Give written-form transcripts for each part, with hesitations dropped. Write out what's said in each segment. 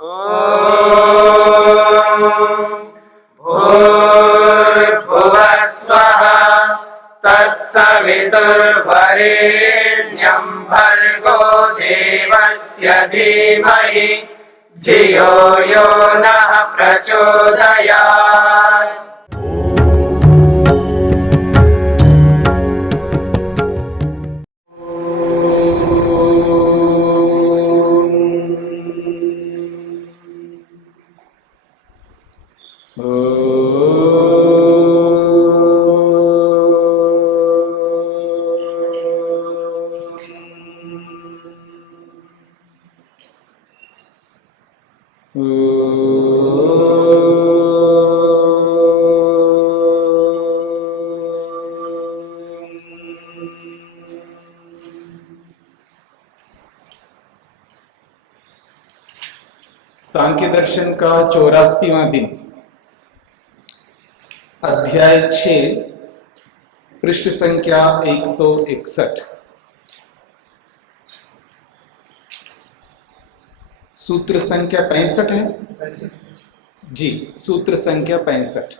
भूर्भुवः स्वः तत्सवितुर्वरेण्यं भर्गो देवस्य धीमहि धियो यो नः प्रचोदयात्। सांख्य दर्शन का 84वां दिन, अध्याय 6, पृष्ठ संख्या 161, सूत्र संख्या 65 है जी, सूत्र संख्या 65।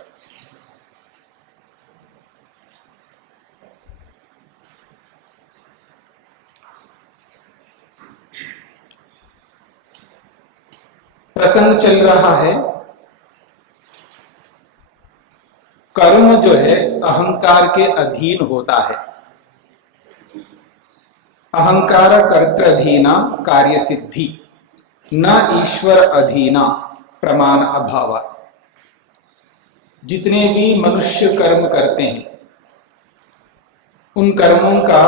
प्रसंग चल रहा है, कर्म जो है अहंकार के अधीन होता है। अहंकार कर्तृधीना कार्य सिद्धि न ईश्वर अधीना प्रमाण अभाव। जितने भी मनुष्य कर्म करते हैं उन कर्मों का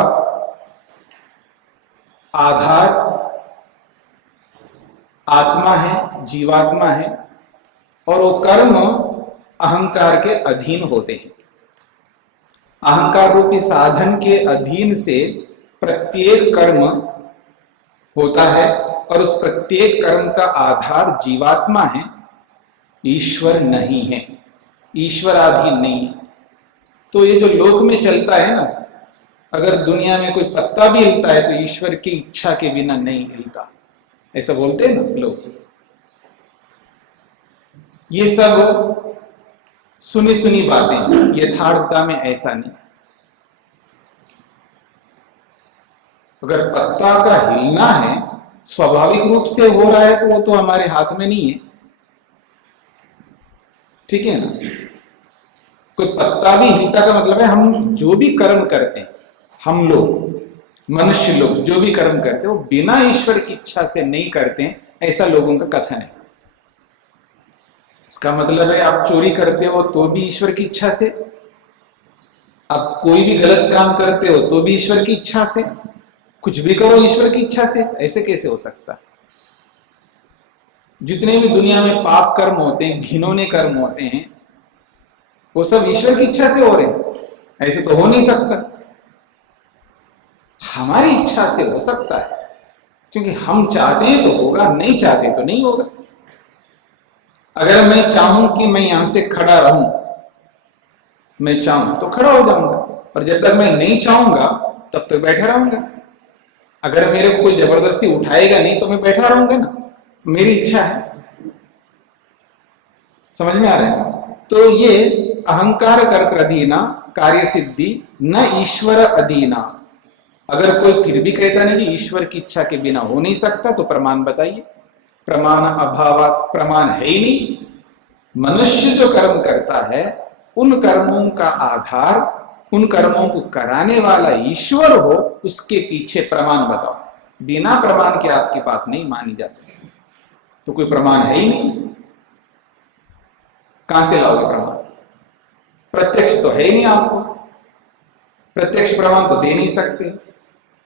आधार आत्मा है, जीवात्मा है, और वो कर्म अहंकार के अधीन होते हैं। अहंकार रूपी साधन के अधीन से प्रत्येक कर्म होता है और उस प्रत्येक कर्म का आधार जीवात्मा है, ईश्वर नहीं है, ईश्वराधीन नहीं है। तो ये जो लोक में चलता है ना, अगर दुनिया में कोई पत्ता भी हिलता है तो ईश्वर की इच्छा के बिना नहीं हिलता, ऐसा बोलते हैं ना लोग। ये सब सुनी सुनी बातें, यथार्थता में ऐसा नहीं। अगर पत्ता का हिलना है स्वाभाविक रूप से हो रहा है तो वो तो हमारे हाथ में नहीं है, ठीक है ना। कोई पत्ता भी हिलता का मतलब है हम जो भी कर्म करते हैं, हम लोग मनुष्य लोग जो भी कर्म करते हैं वो बिना ईश्वर की इच्छा से नहीं करते हैं, ऐसा लोगों का कथन है। इसका मतलब है आप चोरी करते हो तो भी ईश्वर की इच्छा से, आप कोई भी गलत काम करते हो तो भी ईश्वर की इच्छा से, कुछ भी करो ईश्वर की इच्छा से, ऐसे कैसे हो सकता है। जितने भी दुनिया में पाप कर्म होते हैं, घिनौने कर्म होते हैं, वो सब ईश्वर की इच्छा से हो रहे हैं, ऐसे तो हो नहीं सकता। हमारी इच्छा से हो सकता है क्योंकि हम चाहते हैं तो होगा, नहीं चाहते तो नहीं होगा। अगर मैं चाहूं कि मैं यहां से खड़ा रहूं, मैं चाहूं तो खड़ा हो जाऊंगा, और जब तक मैं नहीं चाहूंगा तब तक बैठा रहूंगा। अगर मेरे को कोई जबरदस्ती उठाएगा नहीं तो मैं बैठा रहूंगा ना, मेरी इच्छा है। समझ में आ रहा है। तो ये अहंकार कर्तृधीना कार्य सिद्धि न ईश्वर अधीना। अगर कोई फिर भी कहता नहीं कि ईश्वर की इच्छा के बिना हो नहीं सकता तो प्रमाण बताइए। प्रमाण अभाव, प्रमाण है ही नहीं। मनुष्य जो कर्म करता है उन कर्मों का आधार, उन कर्मों को कराने वाला ईश्वर हो, उसके पीछे प्रमाण बताओ। बिना प्रमाण के आपकी बात नहीं मानी जा सकती। तो कोई प्रमाण है ही नहीं, कहां से लाओगे प्रमाण। प्रत्यक्ष तो है ही नहीं आपको, प्रत्यक्ष प्रमाण तो दे नहीं सकते,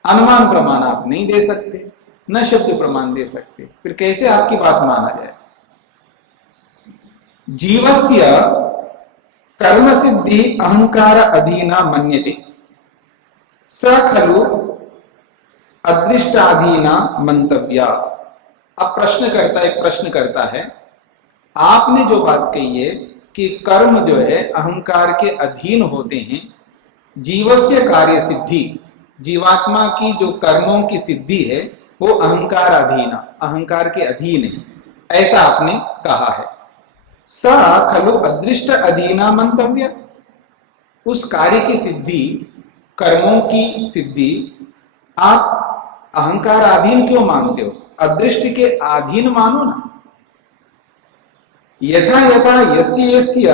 अनुमान प्रमाण आप नहीं दे सकते, न शब्द प्रमाण दे सकते, फिर कैसे आपकी बात माना जाए। जीवस्य कर्म सिद्धि अहंकार अधीना मन्यते स खलु अदृष्टाधीना मंतव्या। अब प्रश्न करता है, एक प्रश्न करता है, आपने जो बात कही है कि कर्म जो है अहंकार के अधीन होते हैं, जीवस्य कार्य सिद्धि, जीवात्मा की जो कर्मों की सिद्धि है वो अहंकार अधीन, अहंकार के अधीन है। ऐसा आपने कहा है। स खलु अदृष्ट अधीना मंतव्य, उस कार्य की सिद्धि, कर्मों की सिद्धि आप अहंकार अधीन क्यों मानते हो? अदृष्ट के अधीन मानो ना। यथा यथा यस्य यस्य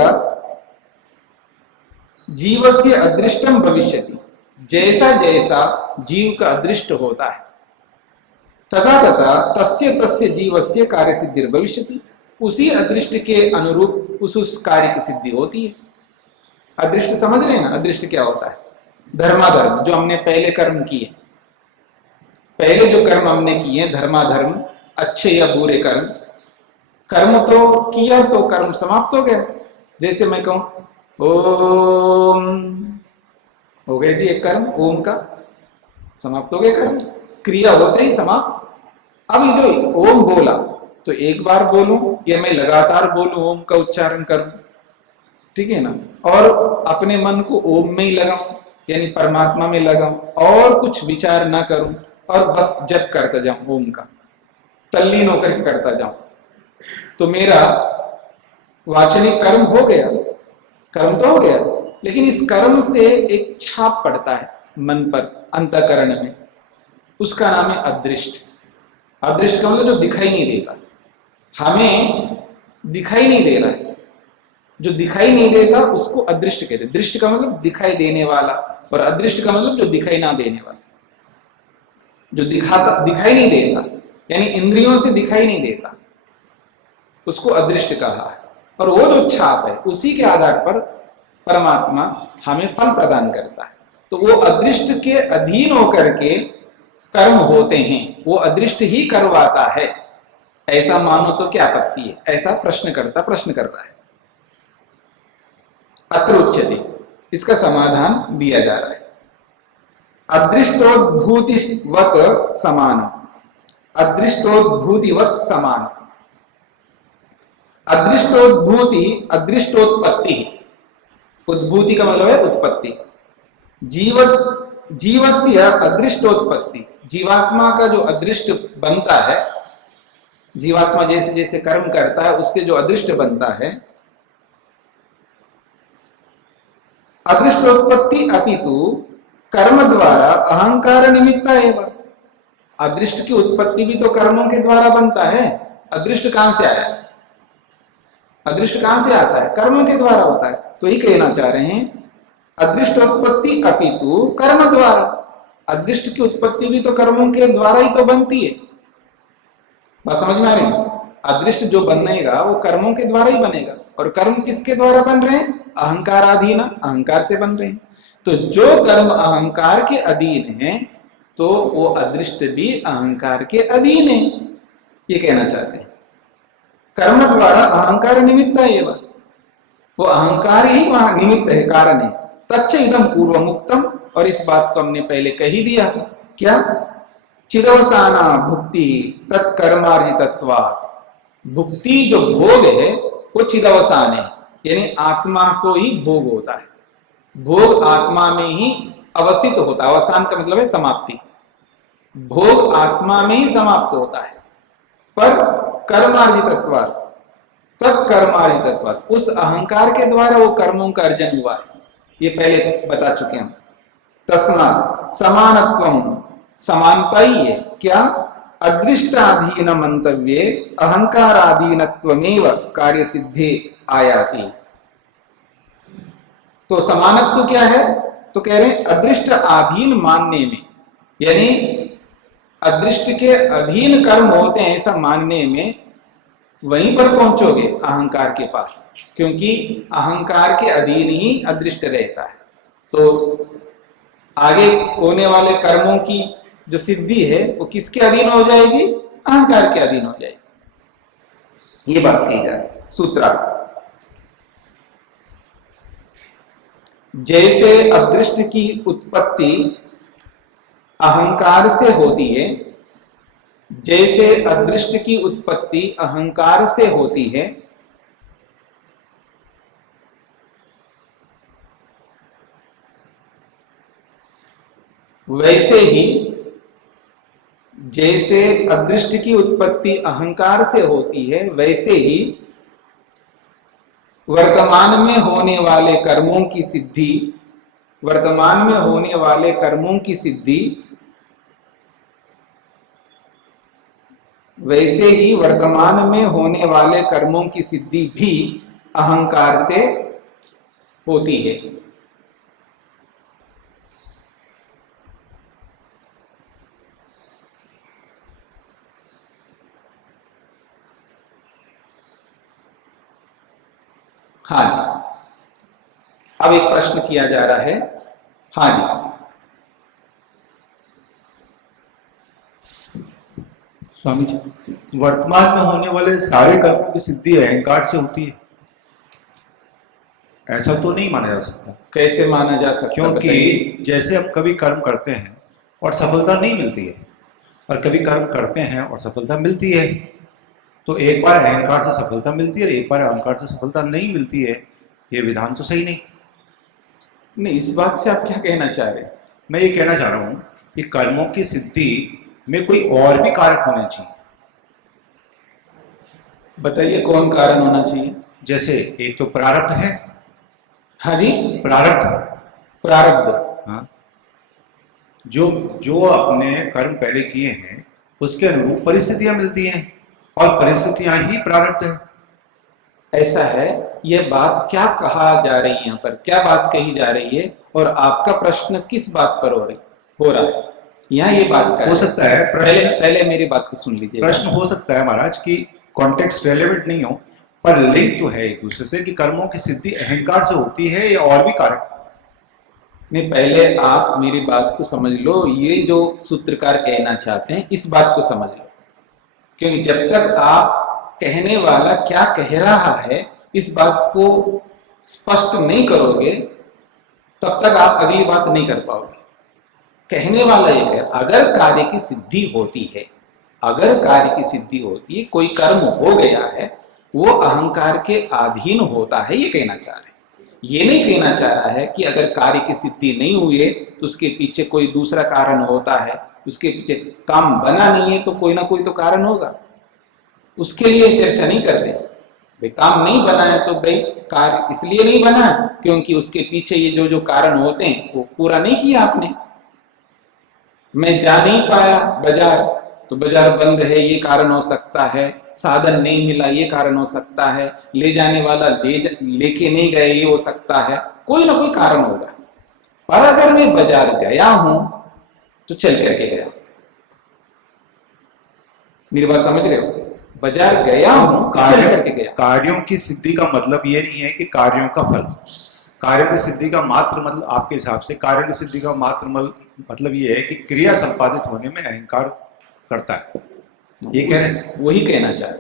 जीवस्य अदृष्टम भविष्यति, जैसा जैसा जीव का अदृष्ट होता है, तथा तथा तस्य तस्य जीवस्य कार्य सिद्धि भविष्यति, उसी अदृष्ट के अनुरूप उस कार्य की सिद्धि होती है। अदृष्ट समझ रहे हैं ना? अदृष्ट क्या होता है? धर्माधर्म, जो हमने पहले कर्म किए, पहले जो कर्म हमने किए धर्माधर्म, अच्छे या बुरे कर्म, कर्म तो किया तो कर्म समाप्त हो गया। जैसे मैं कहूं ओम, हो गया जी एक कर्म, ओम का समाप्त हो गया कर्म, क्रिया होते ही समाप्त। अब ये जो ओम बोला तो एक बार बोलूं या मैं लगातार बोलूं, ओम का उच्चारण करूं, ठीक है ना? और अपने मन को ओम में ही लगाऊं, यानी परमात्मा में लगाऊं, और कुछ विचार ना करूं, और बस जप करता जाऊं, ओम का तल्लीन होकर के करता जाऊं, तो मेरा वाचनिक कर्म हो गया, कर्म तो हो गया, लेकिन इस कर्म से एक छाप पड़ता है मन पर, अंतःकरण में, उसका नाम है अदृष्ट। अदृष्ट का मतलब जो दिखाई नहीं देता, हमें दिखाई नहीं दे रहा है, जो दिखाई नहीं देता उसको अदृष्ट कहते हैं। दृष्ट का मतलब दिखाई देने वाला, और अदृष्ट का मतलब जो दिखाई ना देने वाला, जो दिखाई नहीं देता, यानी इंद्रियों से दिखाई नहीं देता, उसको अदृष्ट कहा है। और वो जो छाप है उसी के आधार पर परमात्मा हमें फल प्रदान करता है। तो वो अदृष्ट के अधीन होकर के कर्म होते हैं, वो अदृष्ट ही करवाता है, ऐसा मानो तो क्या आपत्ति है? ऐसा प्रश्नकर्ता प्रश्न कर रहा है। अत्र उच्यते, इसका समाधान दिया जा रहा है। अदृष्टोद्भूतिवत समान, अदृष्टोद्भूतिवत समान, अदृष्टोद्भूति अदृष्टोत्पत्ति, उद्भूति का मतलब है उत्पत्ति, जीवस्य अदृष्टोत्पत्ति, जीवात्मा का जो अदृष्ट बनता है, जीवात्मा जैसे जैसे कर्म करता है उससे जो अदृष्ट बनता है, अदृष्टोत्पत्ति अपितु कर्म द्वारा अहंकार निमित्त एवं, अदृष्ट की उत्पत्ति भी तो कर्मों के द्वारा बनता है। अदृष्ट कहां से आया? अदृष्ट कहां से आता है? कर्मों के द्वारा होता है। तो ये कहना चाह रहे हैं अदृष्टोत्पत्ति अपितु कर्म द्वारा, अदृष्ट की उत्पत्ति भी तो कर्मों के द्वारा ही तो बनती है। बात समझ में आ रही है? अदृष्ट जो बनेगा वो कर्मों के द्वारा ही बनेगा, और कर्म किसके द्वारा बन रहे हैं? अहंकाराधीन, अहंकार से बन रहे हैं। तो जो कर्म अहंकार के अधीन है तो वो अदृष्ट भी अहंकार के अधीन है, ये कहना चाहते हैं। कर्म द्वारा अहंकार निमित्त है, वो अहंकार ही वहां निमित्त है, कारण है। तच्च इदम पूर्व मुक्तम, और इस बात को हमने पहले कह ही दिया। क्या? चिदवसाना भुक्ति तत्कर्मार्जितत्वात्, भुक्ति जो भोग है वो चिदवसान है, यानी आत्मा को ही भोग होता है, भोग आत्मा में ही अवसित होता है। अवसान का मतलब है समाप्ति, भोग आत्मा में ही समाप्त होता है। पर कर्मार्जितत्वात्, तत्कर्मार्जितत्वात्, उस अहंकार के द्वारा वो कर्मों का अर्जन हुआ है, ये पहले बता चुके हम। तस्मात् समानत्वम, समानता ही है। क्या? अदृष्टाधीन मंतव्ये अहंकाराधीनत्वमेव कार्य सिद्धे आयाति। तो समानत्व क्या है? तो कह रहे हैं अदृष्ट अधीन मानने में, यानी अदृष्ट के अधीन कर्म होते हैं ऐसा मानने में वहीं पर पहुंचोगे अहंकार के पास, क्योंकि अहंकार के अधीन ही अदृष्ट रहता है। तो आगे होने वाले कर्मों की जो सिद्धि है वो किसके अधीन हो जाएगी? अहंकार के अधीन हो जाएगी, ये बात कही जा रही। सूत्रार्थ, जैसे अदृष्ट की उत्पत्ति अहंकार से होती है, जैसे अदृष्ट की उत्पत्ति अहंकार से होती है, वैसे ही जैसे अदृष्ट की उत्पत्ति अहंकार से होती है, वैसे ही वर्तमान में होने वाले कर्मों की सिद्धि, वर्तमान में होने वाले कर्मों की सिद्धि, वैसे ही वर्तमान में होने वाले कर्मों की सिद्धि भी अहंकार से होती है। हाँ जी, अब एक प्रश्न किया जा रहा है। हाँ जी, स्वामी जी, वर्तमान में होने वाले सारे कर्मों की सिद्धि अहंकार से होती है, ऐसा तो नहीं माना जा सकता। कैसे माना जा सकता? क्योंकि जैसे हम कभी कर्म करते हैं और सफलता नहीं मिलती है, और कभी कर्म करते हैं और सफलता मिलती है, तो एक बार अहंकार से सफलता मिलती है और एक बार अहंकार से सफलता नहीं मिलती है, ये विधान तो सही नहीं। नहीं, इस बात से आप क्या कहना चाह रहे हैं? मैं ये कहना चाह रहा हूं कि कर्मों की सिद्धि में कोई और भी कारक होने चाहिए। बताइए कौन कारण होना चाहिए? जैसे एक तो प्रारब्ध है। हाँ जी, प्रारब्ध, प्रारब्ध। हाँ, जो जो अपने कर्म पहले किए हैं उसके अनुरूप परिस्थितियां मिलती हैं, और परिस्थितियां ही प्रारब्ध है। ऐसा है, यह बात क्या कहा जा रही है, यहाँ पर क्या बात कही जा रही है, और आपका प्रश्न किस बात पर हो रहा है? यहाँ ये बात का हो सकता है पहले मेरी बात को सुन लीजिए। प्रश्न हो सकता है महाराज कि कॉन्टेक्स्ट रेलेवेंट नहीं हो, पर लिंक तो है एक दूसरे से कि कर्मों की सिद्धि अहंकार से होती है या और भी कारक। नहीं, पहले आप मेरी बात को समझ लो। ये जो सूत्रकार कहना चाहते हैं इस बात को समझ लो, क्योंकि जब तक आप कहने वाला क्या कह रहा है इस बात को स्पष्ट नहीं करोगे तब तक आप अगली बात नहीं कर पाओगे। कहने वाला ये है, अगर कार्य की सिद्धि होती है, अगर कार्य की सिद्धि होती है, कोई कर्म हो गया है, वो अहंकार के अधीन होता है, ये कहना चाह रहे हैं। ये नहीं कहना चाह रहा है कि अगर कार्य की सिद्धि नहीं हुई है तो उसके पीछे कोई दूसरा कारण होता है, उसके पीछे काम बना नहीं है तो कोई ना कोई तो कारण होगा, उसके लिए चर्चा नहीं कर रहे। भाई काम नहीं बना है तो भाई कार्य इसलिए नहीं बना क्योंकि उसके पीछे ये जो जो कारण होते हैं वो पूरा नहीं किया आपने। मैं जा नहीं पाया बाजार तो बाजार बंद है, ये कारण हो सकता है। साधन नहीं मिला, ये कारण हो सकता है। ले जाने वाला लेके नहीं गए, ये हो सकता है। कोई ना कोई कारण होगा। पर अगर मैं बाजार गया हूं तो चल करके गया। मेरी बात समझ रहे हो? बाजार गया हूं तो चल करके गया। कार्यों की सिद्धि का मतलब ये नहीं है कि कार्यों का फल। कार्यों की सिद्धि का मात्र मतलब आपके हिसाब से कार्यों की सिद्धि का मात्र मतलब ये है कि क्रिया संपादित होने में अहंकार करता है, ये कह रहे हैं? वही कहना चाह रहे।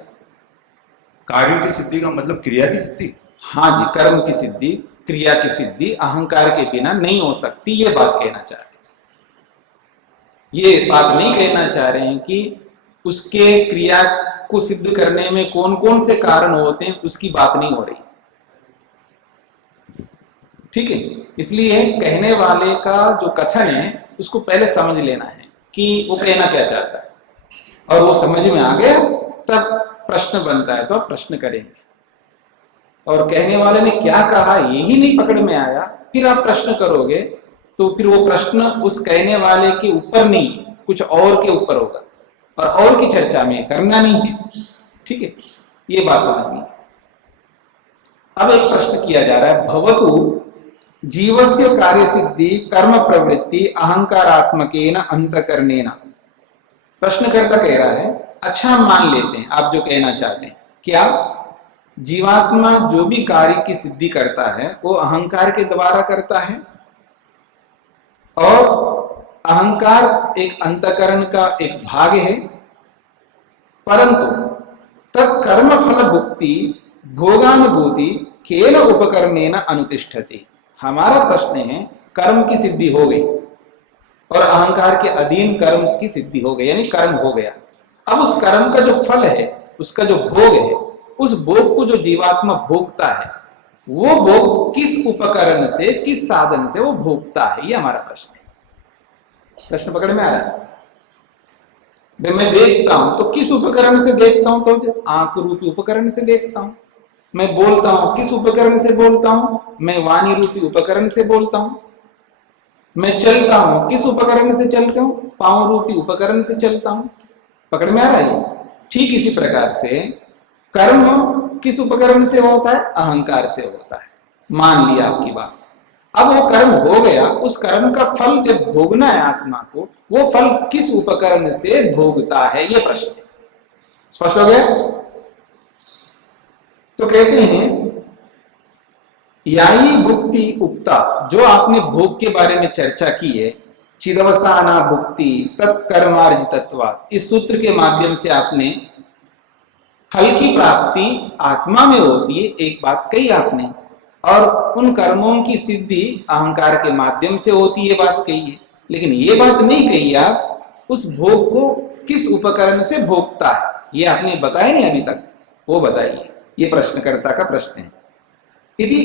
कार्यों की सिद्धि का मतलब क्रिया की सिद्धि। हाँ जी, कर्म की सिद्धि, क्रिया की सिद्धि अहंकार के बिना नहीं हो सकती, ये बात कहना चाह रहे। ये बात नहीं कहना चाह रहे हैं कि उसके क्रिया को सिद्ध करने में कौन कौन से कारण होते हैं, उसकी बात नहीं हो रही। ठीक है, इसलिए कहने वाले का जो कथन है उसको पहले समझ लेना है कि वो कहना क्या चाहता है, और वो समझ में आ गया तब प्रश्न बनता है तो आप प्रश्न करेंगे। और कहने वाले ने क्या कहा यही नहीं पकड़ में आया, फिर आप प्रश्न करोगे तो फिर वो प्रश्न उस कहने वाले के ऊपर नहीं, कुछ और के ऊपर होगा, और की चर्चा में करना नहीं है। ठीक है, ये बात समझनी। अब एक प्रश्न किया जा रहा है, भवतु जीवस्य कार्य सिद्धि कर्म प्रवृत्ति अहंकारात्मकेन अंतकरणेन। प्रश्नकर्ता कह रहा है, अच्छा हम मान लेते हैं आप जो कहना चाहते हैं, क्या जीवात्मा जो भी कार्य की सिद्धि करता है वो अहंकार के द्वारा करता है, और अहंकार एक अंतकरण का एक भाग है, परंतु तत्कर्म फल भुक्ति भोगानुभूति केन उपकरणेन अनुतिष्ठति। हमारा प्रश्न है, कर्म की सिद्धि हो गई और अहंकार के अधीन कर्म की सिद्धि हो गई, यानी कर्म हो गया। अब उस कर्म का जो फल है, उसका जो भोग है, उस भोग को जो जीवात्मा भोगता है, वो भोग किस उपकरण से, किस साधन से वो भोगता है, ये हमारा प्रश्न है। प्रश्न पकड़ में आ रहा है? भाई मैं देखता हूं तो किस उपकरण से देखता हूं? तो आंख रूपी उपकरण से देखता हूं। मैं बोलता हूं किस उपकरण से बोलता हूं? मैं वाणी रूपी उपकरण से बोलता हूं। मैं चलता हूं किस उपकरण से चलता हूं? पांव रूपी उपकरण से चलता हूं। पकड़ में आ रहा है? ठीक इसी प्रकार से कर्म किस उपकरण से होता है? अहंकार से होता है। मान लिया आपकी बात। अब वो कर्म हो गया, उस कर्म का फल जब भोगना है आत्मा को, वो फल किस उपकरण से भोगता है, ये प्रश्न है। स्पष्ट हो गया? तो कहते हैं याई भुक्ति उक्ता, जो आपने भोग के बारे में चर्चा की है, चिदवसाना भुक्ति तत्कर्मार्जितत्वात्, इस सूत्र के माध्यम से आपने फल की प्राप्ति आत्मा में होती है, एक बात कही आपने, और उन कर्मों की सिद्धि अहंकार के माध्यम से होती है, बात कही है। लेकिन ये बात नहीं कही आप उस भोग को किस उपकरण से भोगता है, ये आपने बताया नहीं अभी तक, वो बताइए। ये प्रश्नकर्ता का प्रश्न है। यदि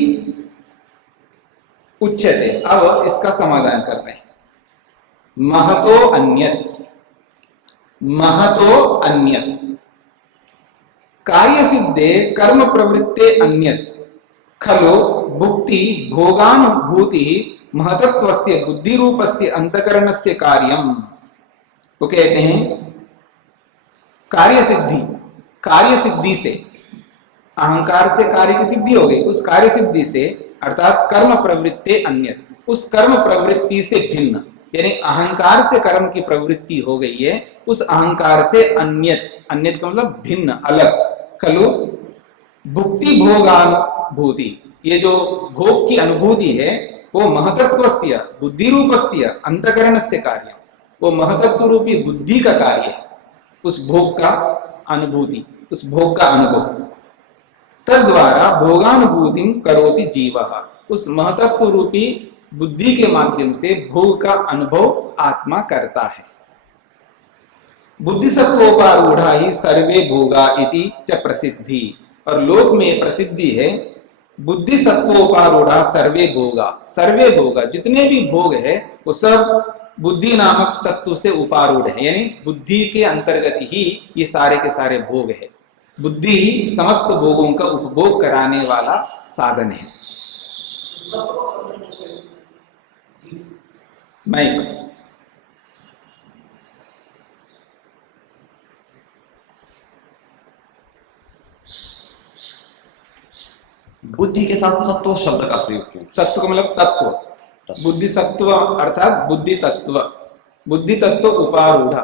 उच्यते, अब इसका समाधान कर रहे हैं। महतो अन्यत, महतो अन्यत कार्य सिद्धे कर्म प्रवृत्ते अन्यत खलो भुक्ति भोगानुभूति महतत्वस्य बुद्धि रूपस्य अंतकरणस्य कार्यम। वो कहते हैं कार्य सिद्धि, कार्य सिद्धि से, अहंकार से कार्य की सिद्धि हो गई, उस कार्य सिद्धि से अर्थात कर्म प्रवृत्ति अन्यत, उस कर्म प्रवृत्ति से भिन्न, यानी अहंकार से कर्म की प्रवृत्ति हो गई है, उस अहंकार से अन्यत, अन्यत का मतलब भिन्न, अलग, खलु भुक्ति भोगानुभूति, ये जो भोग की अनुभूति है वो महतत्वस्य बुद्धि रूपस्य अंतकरणस्य कार्य, वो महतत्व रूपी बुद्धि का कार्य है, उस भोग का अनुभूति, उस भोग का अनुभव। तद्वारा भोगानुभूति करोति जीवः, उस महतत्व रूपी बुद्धि के माध्यम से भोग का अनुभव आत्मा करता है। बुद्धिसत्वोपारूढ़ा ही सर्वे भोगा इति च प्रसिद्धि, और लोक में प्रसिद्धि है बुद्धिसत्वोपारूढ़ा सर्वे भोगा, सर्वे भोगा, जितने भी भोग है वो सब बुद्धि नामक तत्व से उपारूढ़ है, यानी बुद्धि के अंतर्गत ही ये सारे के सारे भोग है। बुद्धि ही समस्त भोगों का उपभोग कराने वाला साधन है। माइक बुद्धि के साथ सत्व शब्द का प्रयोग क्यों? सत्व का मतलब तत्व, बुद्धि सत्व अर्थात बुद्धि तत्व, बुद्धि तत्व उपारूढ़।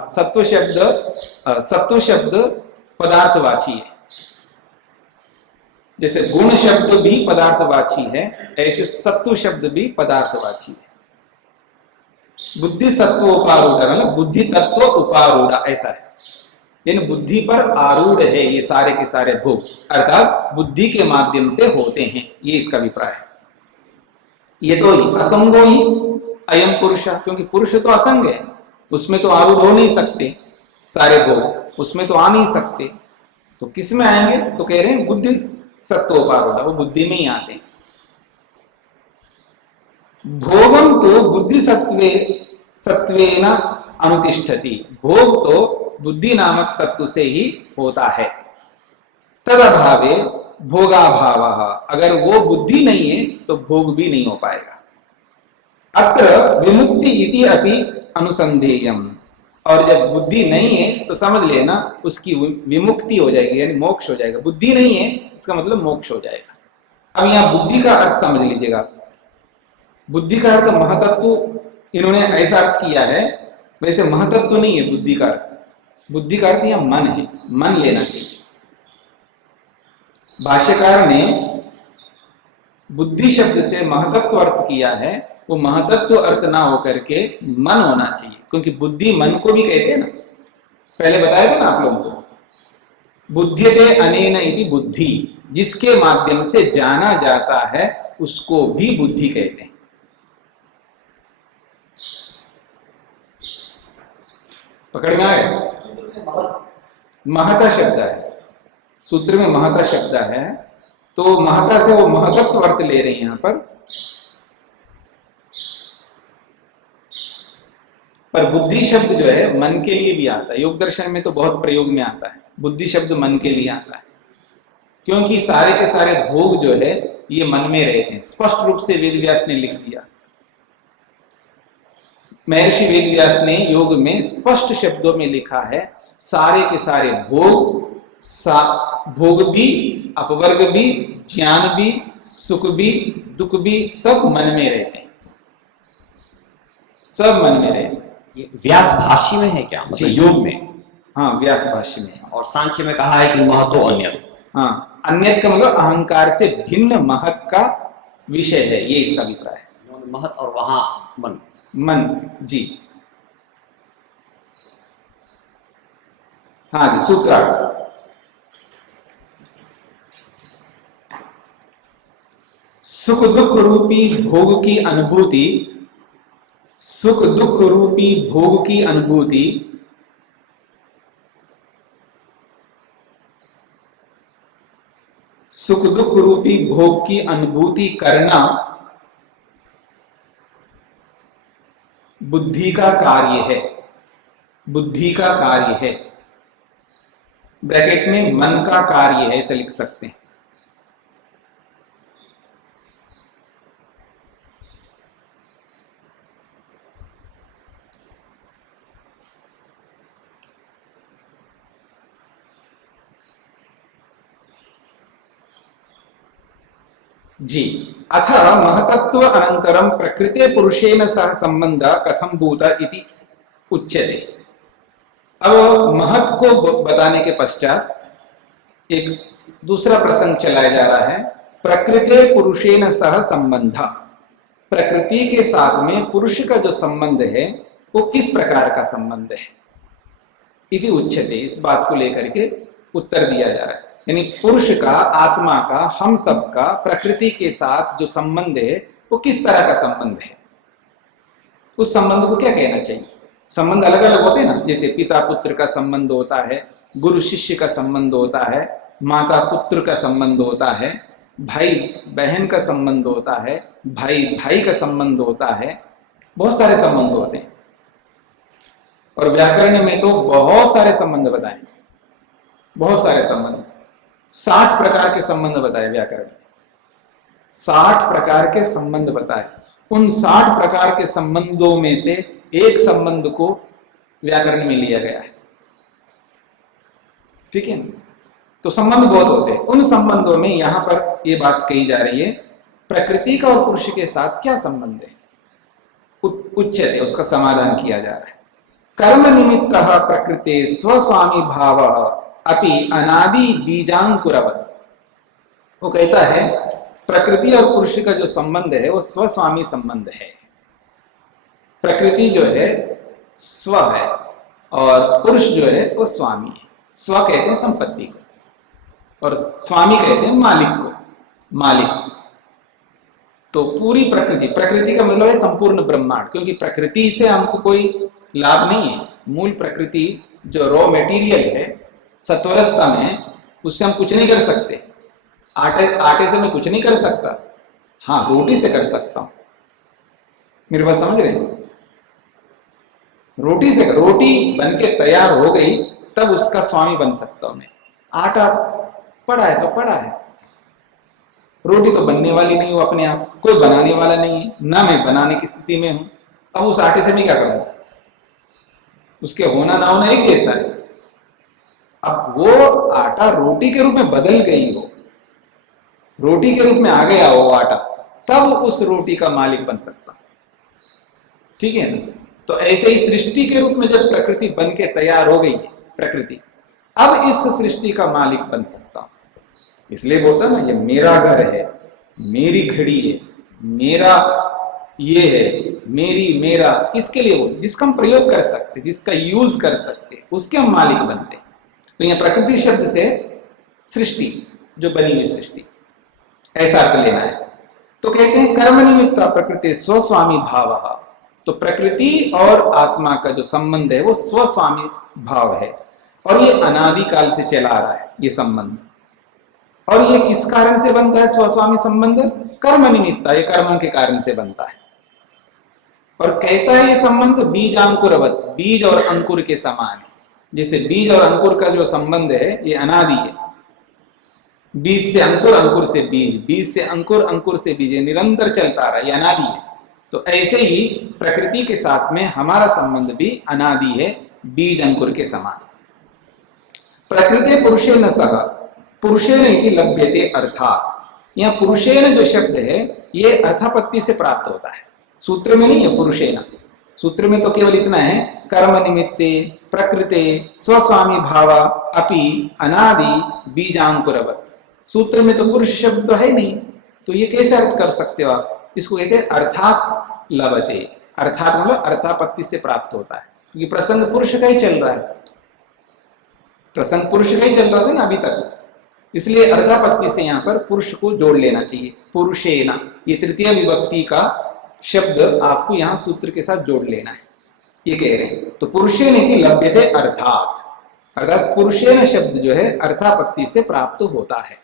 सत्व शब्द पदार्थवाची है, जैसे गुण शब्द भी पदार्थवाची है, ऐसे सत्व शब्द भी पदार्थवाची है। बुद्धि सत्व उपारूढ़ मतलब बुद्धि तत्व उपारूढ़, ऐसा है, यानी बुद्धि पर आरूढ़ है ये सारे के सारे भोग, अर्थात बुद्धि के माध्यम से होते हैं, ये इसका अभिप्राय है। ये तो ही असंगो ही अयम पुरुष, क्योंकि पुरुष तो असंग है, उसमें तो आरूढ़ हो नहीं सकते सारे भोग, उसमें तो आ नहीं सकते, तो किस में आएंगे? तो कह रहे हैं बुद्धि सत्वोपारूढ़, वो बुद्धि में ही आते हैं। भोगम तो बुद्धि सत्वेन अनुतिष्ठति, भोग तो बुद्धि नामक तत्व से ही होता है। तद अभावे भोगाभाव, अगर वो बुद्धि नहीं है तो भोग भी नहीं हो पाएगा। अत्र विमुक्ति इति अपि अनुसंधेयम, और जब बुद्धि नहीं है तो समझ लेना उसकी विमुक्ति हो जाएगी, यानी मोक्ष हो जाएगा। बुद्धि नहीं है इसका मतलब मोक्ष हो जाएगा। अब यहां बुद्धि का अर्थ समझ लीजिएगा। बुद्धि का अर्थ महतत्व इन्होंने ऐसा अर्थ किया है, वैसे महतत्व नहीं है बुद्धि का अर्थ। बुद्धि का अर्थ यहां मन है, मन लेना चाहिए। भाष्यकार ने बुद्धि शब्द से महतत्व अर्थ किया है, वो महतत्व अर्थ ना होकर के मन होना चाहिए, क्योंकि बुद्धि मन को भी कहते हैं ना, पहले बताया था ना आप लोगों को, बुद्ध्यते अनेन इति बुद्धि, जिसके माध्यम से जाना जाता है उसको भी बुद्धि कहते हैं। पकड़ में आए? महता शब्द है सूत्र में, महता शब्द है, तो महता से वो महतत्व अर्थ ले रहे हैं यहां पर। पर बुद्धि शब्द जो है मन के लिए भी आता है। योग दर्शन में तो बहुत प्रयोग में आता है, बुद्धि शब्द मन के लिए आता है, क्योंकि सारे के सारे भोग जो है ये मन में रहते हैं। स्पष्ट रूप से वेद व्यास ने लिख दिया, महर्षि वेद व्यास ने योग में स्पष्ट शब्दों में लिखा है, सारे के सारे भोग, भोग भी, अपवर्ग भी, ज्ञान भी, सुख भी, दुख भी, सब मन में रहते हैं, सब मन में रहते हैं। ये व्यास भाष्य में है क्या, मतलब योग में? हाँ, व्यास भाष्य में। और सांख्य में कहा है कि महतो अन्य। हाँ, अन्य का मतलब अहंकार से भिन्न महत का विषय है, ये इसका अभिप्राय है। महत और वहां मन, मन जी। हाँ जी, सूत्रार्थ। सुख दुख रूपी भोग की अनुभूति, सुख दुख रूपी भोग की अनुभूति सुख दुख रूपी भोग की अनुभूति करना बुद्धि का कार्य है, बुद्धि का कार्य है। ब्रैकेट में मन का कार्य है, ऐसे लिख सकते हैं। जी। अथ महतत्व अनंतरम प्रकृते पुरुषेण सह संबंध कथम भूत इति उच्यते। अब महत को बताने के पश्चात एक दूसरा प्रसंग चलाया जा रहा है, प्रकृते पुरुषेण सह संबंध। प्रकृति के साथ में पुरुष का जो संबंध है वो किस प्रकार का संबंध है, इति उच्यते। इस बात को लेकर के उत्तर दिया जा रहा है, यानी पुरुष का, आत्मा का, हम सब का प्रकृति के साथ जो संबंध है वो किस तरह का संबंध है, उस संबंध को क्या कहना चाहिए। संबंध अलग अलग होते हैं ना, जैसे पिता पुत्र का संबंध होता है, गुरु शिष्य का संबंध होता है, माता पुत्र का संबंध होता है, भाई बहन का संबंध होता है, भाई भाई का संबंध होता है, बहुत सारे संबंध होते हैं। और व्याकरण में तो बहुत सारे संबंध बताए, बहुत सारे संबंध, 60 प्रकार के संबंध बताए व्याकरण, 60 प्रकार के संबंध बताए। उन 60 प्रकार के संबंधों में से एक संबंध को व्याकरण में लिया गया है, ठीक है। तो संबंध बहुत होते हैं, उन संबंधों में यहां पर यह बात कही जा रही है, प्रकृति का और पुरुष के साथ क्या संबंध है, उच्चते, उसका समाधान किया जा रहा है। कर्म निमित्त प्रकृते स्वस्वामी भाव अपि अनादि बीजांकुरवत्। वो कहता है प्रकृति और पुरुष का जो संबंध है वो स्वस्वामी संबंध है। प्रकृति जो है स्व है और पुरुष जो है वो स्वामी है। स्व कहते हैं संपत्ति को और स्वामी कहते हैं मालिक को, मालिक। तो पूरी प्रकृति, प्रकृति का मतलब है संपूर्ण ब्रह्मांड, क्योंकि प्रकृति से हमको कोई लाभ नहीं है। मूल प्रकृति जो रॉ मेटीरियल है सत्वस्था में, उससे हम कुछ नहीं कर सकते। आटे से मैं कुछ नहीं कर सकता, हाँ रोटी से कर सकता हूं। मेरी बात समझ रहे हैं? रोटी से, रोटी बन के तैयार हो गई तब उसका स्वामी बन सकता हूं मैं। आटा पड़ा है तो पड़ा है, रोटी तो बनने वाली नहीं हो अपने आप, कोई बनाने वाला नहीं है, ना मैं बनाने की स्थिति में हूं। अब उस आटे से मैं क्या करूंगा, उसके होना ना होना एक जैसा है। अब वो आटा रोटी के रूप में बदल गई हो, रोटी के रूप में आ गया हो आटा, तब उस रोटी का मालिक बन सकता, ठीक है ना। तो ऐसे ही सृष्टि के रूप में जब प्रकृति बन के तैयार हो गई प्रकृति, अब इस सृष्टि का मालिक बन सकता। इसलिए बोलता ना, ये मेरा घर है, मेरी घड़ी है, मेरा ये है, मेरी मेरा, किसके लिए? वो जिसका हम प्रयोग कर सकते, जिसका यूज कर सकते, उसके हम मालिक बनते। तो यह प्रकृति शब्द से सृष्टि, जो बनी हुई सृष्टि, ऐसा अर्थ लेना है। तो कहते हैं कर्म निमित्त प्रकृति स्वस्वामी भाव। तो प्रकृति और आत्मा का जो संबंध है वो स्वस्वामी भाव है, और ये अनादिकाल से चला आ रहा है ये संबंध। और ये किस कारण से बनता है स्वस्वामी संबंध? कर्म निमित्त, ये कर्म के कारण से बनता है। और कैसा है ये संबंध? बीज अंकुरवत, बीज और अंकुर के समान है। जैसे बीज और अंकुर का जो संबंध है ये अनादि है, बीज से अंकुर, अंकुर से बीज, बीज से अंकुर, अंकुर से बीज, निरंतर चलता रहा, ये अनादि है। तो ऐसे ही प्रकृति के साथ में हमारा संबंध भी अनादि है, बीज अंकुर के समान। प्रकृति पुरुषेण सह पुरुषेण इति लभ्यते अर्थात, यहाँ पुरुषेण जो शब्द है ये अर्थापत्ति से प्राप्त होता है, सूत्र में नहीं है पुरुषेण। सूत्र में तो केवल इतना है, कर्म निमित्ते प्रकृते स्वस्वामी भाव अपि अनादि बीजांकुरवत। सूत्र में तो पुरुष शब्द तो है नहीं, तो ये कैसे अर्थ कर सकते हो आप? इसको कहते हैं अर्थात लभते। अर्थात मतलब अर्थापत्ति से प्राप्त होता है, क्योंकि प्रसंग पुरुष का ही चल रहा है, प्रसंग पुरुष का ही चल रहा था ना अभी तक, इसलिए अर्थापत्ति से यहाँ पर पुरुष को जोड़ लेना चाहिए। पुरुषेना, ये तृतीय विभक्ति का शब्द आपको यहाँ सूत्र के साथ जोड़ लेना है, ये कह रहे हैं। तो पुरुषेन इति लभ्यते अर्थात, अर्थात पुरुषेन शब्द जो है अर्थापत्ति से प्राप्त होता है।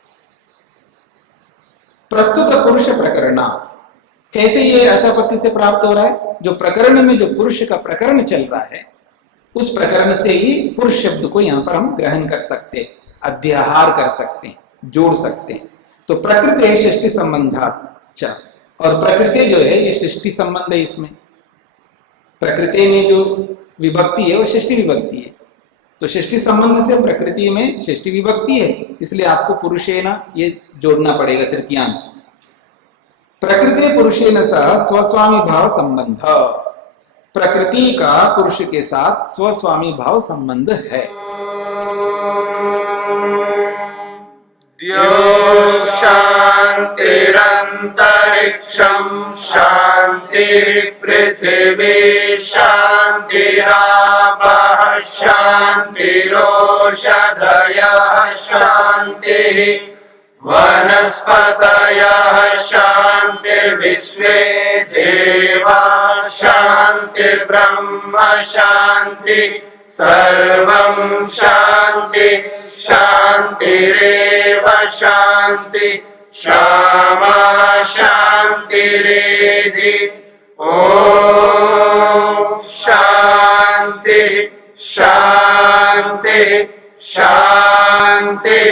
प्रस्तुत पुरुष प्रकरणात्, कैसे ये अर्थापत्ति से प्राप्त हो रहा है? जो प्रकरण में जो पुरुष का प्रकरण चल रहा है उस प्रकरण से ही पुरुष शब्द को यहाँ पर हम ग्रहण कर सकते हैं, अध्याहार कर सकते हैं, जोड़ सकते हैं। तो प्रकृति है षष्टि संबंधाच्च, और प्रकृति जो है ये षष्टि संबंध है। इसमें प्रकृति में जो विभक्ति है वो षष्टि विभक्ति है, तो षष्टि संबंध से प्रकृति में षष्टि विभक्ति है, इसलिए आपको पुरुषेन ये जोड़ना पड़ेगा तृतीयांत। प्रकृति पुरुषेन सह स्वस्वामी भाव संबंध, प्रकृति का पुरुष के साथ स्वस्वामी भाव संबंध है। द्यो शान्तिरन्तरिक्षं शान्तिः पृथिवी शान्तिरापः शान्तिरोषधयः शान्तिः वनस्पतयः शान्तिर्विश्वे देवाः शान्तिर्ब्रह्म शान्तिः सर्वं शान्ति शान्तिरेव शान्ति क्षमा शान्तिरेधि। ॐ शान्ति शान्ति शान्तिः।